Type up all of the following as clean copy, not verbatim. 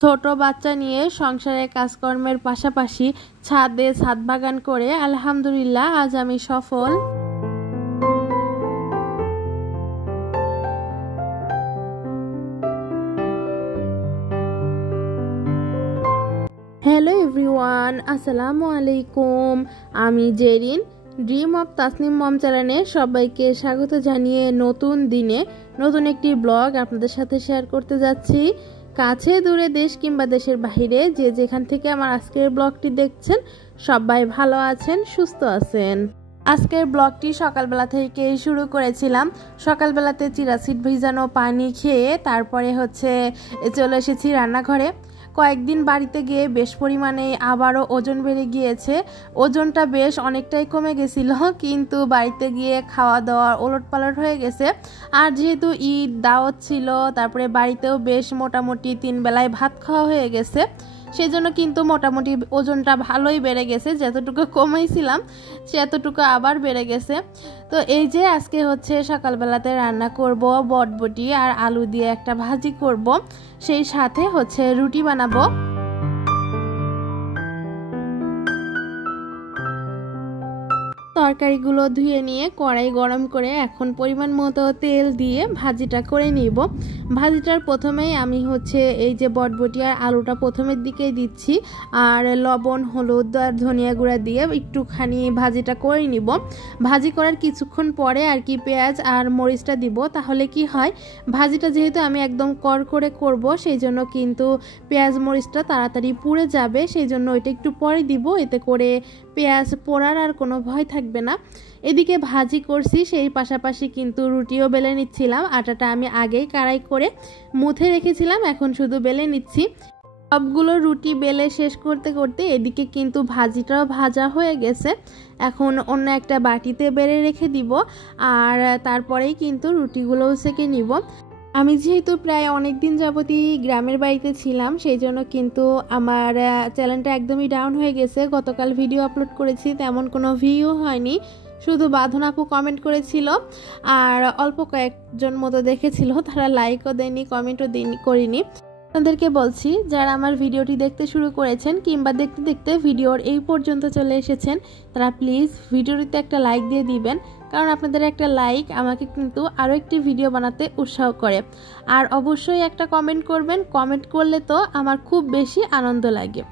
ছোট বাচ্চা নিয়ে সংসারের কাজকর্মের পাশাপাশি ছাদে ছাদ বাগান করে আলহামদুলিল্লাহ আজ আমি সফল। হ্যালো এভরিওয়ান, আসসালামু আলাইকুম। আমি জেরিন, ড্রিম অফ তাসনিম মম চ্যানেলে সবাইকে স্বাগত জানিয়ে নতুন দিনে নতুন একটি ব্লগ আপনাদের সাথে শেয়ার করতে যাচ্ছি। কাছে দূরে দেশ কিংবা দেশের বাইরে যে যেখান থেকে আমার আজকের ব্লগটি দেখছেন সবাই ভালো আছেন, সুস্থ আছেন। আজকের ব্লগটি সকালবেলা থেকেই শুরু করেছিলাম। সকালবেলাতে চিরাসিড ভিজানো পানি খেয়ে তারপরে চলে এসেছি রান্নাঘরে। কয়েকদিন বাড়িতে গিয়ে বেশ পরিমাণে আবারও ওজন বেড়ে গিয়েছে। ওজনটা বেশ অনেকটাই কমে গেছিল, কিন্তু বাড়িতে গিয়ে খাওয়া দাওয়া ওলটপালট হয়ে গেছে। আর যেহেতু ঈদ দাওয়াত ছিল, তারপরে বাড়িতেও বেশ মোটামুটি 3 বেলায় ভাত খাওয়া হয়ে গেছে, সেই জন্য কিন্তু মোটামুটি ওজনটা ভালোই বেড়ে গেছে। যতটুকু কমেছিলাম সেতটুকু আবার বেড়ে গেছে। তো এই যে আজকে সকালবেলাতে রান্না করব বটবটি আর আলু দিয়ে একটা ভাজি করব, সেই সাথে রুটি বানাবো। তরকারিগুলো ধুয়ে নিয়ে কড়াই গরম করে এখন পরিমাণ মতো তেল দিয়ে ভাজিটা করে নিব। ভাজিটার প্রথমেই আমি এই যে বটবটি আর আলুটা প্রথমের দিকেই দিচ্ছি, আর লবণ হলুদ আর ধনিয়া গুঁড়া দিয়ে একটুখানি ভাজিটা করে নিব। ভাজি করার কিছুক্ষণ পরে আর কি পেঁয়াজ আর মরিচটা দিব, তাহলে কি হয় ভাজিটা যেহেতু আমি একদম করে করব, সেই জন্য কিন্তু পেঁয়াজ মরিচটা তাড়াতাড়ি পুড়ে যাবে, সেই জন্য ওইটা একটু পরে দিব, এতে করে পেঁয়াজ পোড়ার আর কোনো ভয় থাকবে না। এদিকে ভাজি করছি, সেই পাশাপাশি কিন্তু রুটিও বেলে নিচ্ছিলাম। আটাটা আমি আগেই কড়াই করে মুথে রেখেছিলাম, এখন শুধু বেলে নিচ্ছি। সবগুলো রুটি বেলে শেষ করতে করতে এদিকে কিন্তু ভাজিটাও ভাজা হয়ে গেছে। এখন অন্য একটা বাটিতে বেড়ে রেখে দিব, আর তারপরেই কিন্তু রুটিগুলোও সেঁকে নিব। আমি যেহেতু প্রায় অনেক দিন যাবতই গ্রামের বাড়িতে ছিলাম, সেই জন্য কিন্তু আমার চ্যানেলটা একদমই ডাউন হয়ে গেছে। গতকাল ভিডিও আপলোড করেছি, তেমন কোনো ভিউ হয়নি, শুধু বাঁধন আপু কমেন্ট করেছিল আর অল্প কয়েকজন মতো দেখেছিল, তারা লাইকও দেয়নি, কমেন্টও করিনি। আপনাদেরকে বলছি, যারা আমার ভিডিওটি দেখতে শুরু করেছেন কিংবা দেখতে দেখতে ভিডিওর এই পর্যন্ত চলে এসেছেন, তারা প্লিজ ভিডিওটিতে একটা লাইক দিয়ে দিবেন, কারণ আপনাদের একটা লাইক আমাকে কিন্তু আরও একটি ভিডিও বানাতে উৎসাহ করে। আর অবশ্যই একটা কমেন্ট করবেন, কমেন্ট করলে তো আমার খুব বেশি আনন্দ লাগে।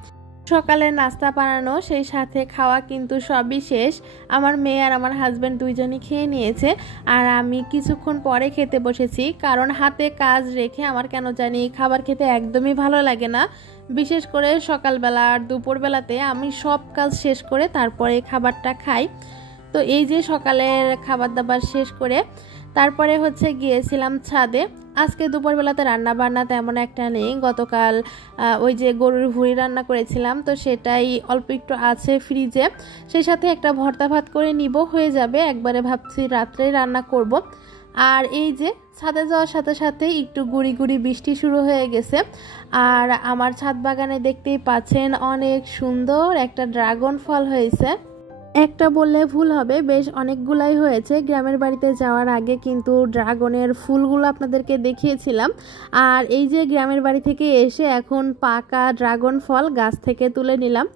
সকালের নাস্তা বানানো সেই সাথে খাওয়া কিন্তু সবই শেষ। আমার মেয়ে আর আমার হাজব্যান্ড দুইজনই খেয়ে নিয়েছে, আর আমি কিছুক্ষণ পরে খেতে বসেছি, কারণ হাতে কাজ রেখে আমার কেন জানি খাবার খেতে একদমই ভালো লাগে না। বিশেষ করে সকালবেলা আর দুপুরবেলাতে আমি সব কাজ শেষ করে তারপরে খাবারটা খাই। তো এই যে সকালের খাবার দাবার শেষ করে তারপরে গিয়েছিলাম ছাদে। আজকে দুপুরবেলাতে রান্না বান্না তেমন একটা নেই। গতকাল ওই যে গরুর ভুঁড়ি রান্না করেছিলাম, তো সেটাই অল্প একটু আছে ফ্রিজে, সেই সাথে একটা ভর্তা ভাত করে নিব, হয়ে যাবে। একবারে ভাবছি রাত্রে রান্না করব। আর এই যে ছাদে যাওয়ার সাথে সাথে একটু গুড়ি গুড়ি বৃষ্টি শুরু হয়ে গেছে, আর আমার ছাদ বাগানে দেখতেই পাচ্ছেন অনেক সুন্দর একটা ড্রাগন ফল হয়েছে। একটা বললে ভুল হবে, বেশ অনেকগুলাই হয়েছে। গ্রামের বাড়িতে যাওয়ার আগে কিন্তু ড্রাগনের ফুলগুলো আপনাদেরকে দেখিয়েছিলাম, আর এই যে গ্রামের বাড়ি থেকে এসে এখন পাকা ড্রাগন ফল গাছ থেকে তুলে নিলাম।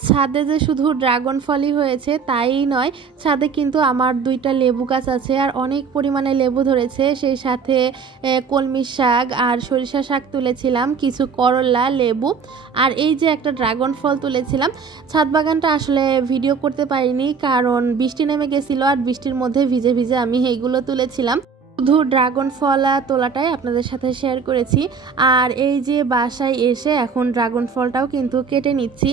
ছাদে যে শুধু ড্রাগন ফলই হয়েছে তাই নয়, ছাদে কিন্তু আমার 2টা লেবু গাছ আছে, আর অনেক পরিমাণে লেবু ধরেছে। সেই সাথে কলমি শাক আর সরিষা শাক তুলেছিলাম, কিছু করলা, লেবু, আর এই যে একটা ড্রাগন ফল তুলেছিলাম। ছাদ বাগানটা আসলে ভিডিও করতে পারিনি, কারণ বৃষ্টি নেমে গেছিলো, আর বৃষ্টির মধ্যে ভিজে ভিজে আমি এইগুলো তুলেছিলাম। শুধু ড্রাগন ফল তোলাটাই আপনাদের সাথে শেয়ার করেছি। আর এই যে বাসায় এসে এখন ড্রাগন ফলটাও কিন্তু কেটে নিচ্ছি,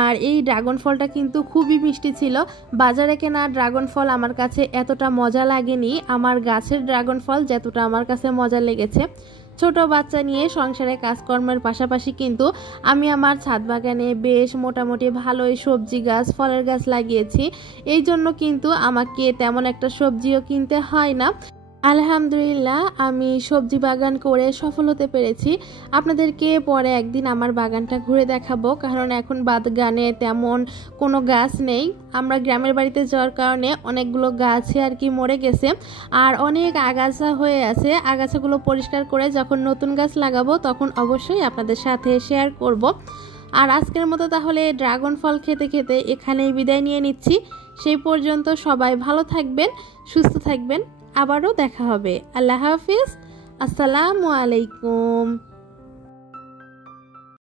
আর এই ড্রাগন ফলটা কিন্তু খুবই মিষ্টি ছিল। বাজারে কেনা ড্রাগন ফল আমার কাছে এতটা মজা লাগেনি, আমার গাছের ড্রাগন ফল যতটা আমার কাছে মজা লেগেছে। ছোট বাচ্চা নিয়ে সংসারে কাজকর্মের পাশাপাশি কিন্তু আমি আমার ছাদ বাগানে বেশ মোটামুটি ভালোই সবজি গাছ, ফলের গাছ লাগিয়েছি। এই জন্য কিন্তু আমাকে তেমন একটা সবজিও কিনতে হয় না। আলহামদুলিল্লাহ আমি সবজি বাগান করে সফল হতে পেরেছি। আপনাদেরকে পরে একদিন আমার বাগানটা ঘুরে দেখাবো, কারণ এখন বাগানে তেমন কোনো গাছ নেই। আমরা গ্রামের বাড়িতে যাওয়ার কারণে অনেকগুলো গাছে আর কি মরে গেছে, আর অনেক আগাছা হয়ে আছে। আগাছাগুলো পরিষ্কার করে যখন নতুন গাছ লাগাবো তখন অবশ্যই আপনাদের সাথে শেয়ার করব। আর আজকের মতো তাহলে ড্রাগন ফল খেতে খেতে এখানেই বিদায় নিয়ে নিচ্ছি। সেই পর্যন্ত সবাই ভালো থাকবেন, সুস্থ থাকবেন। আবারও দেখা হবে। আল্লাহ হাফিজ। আসসালামু আলাইকুম।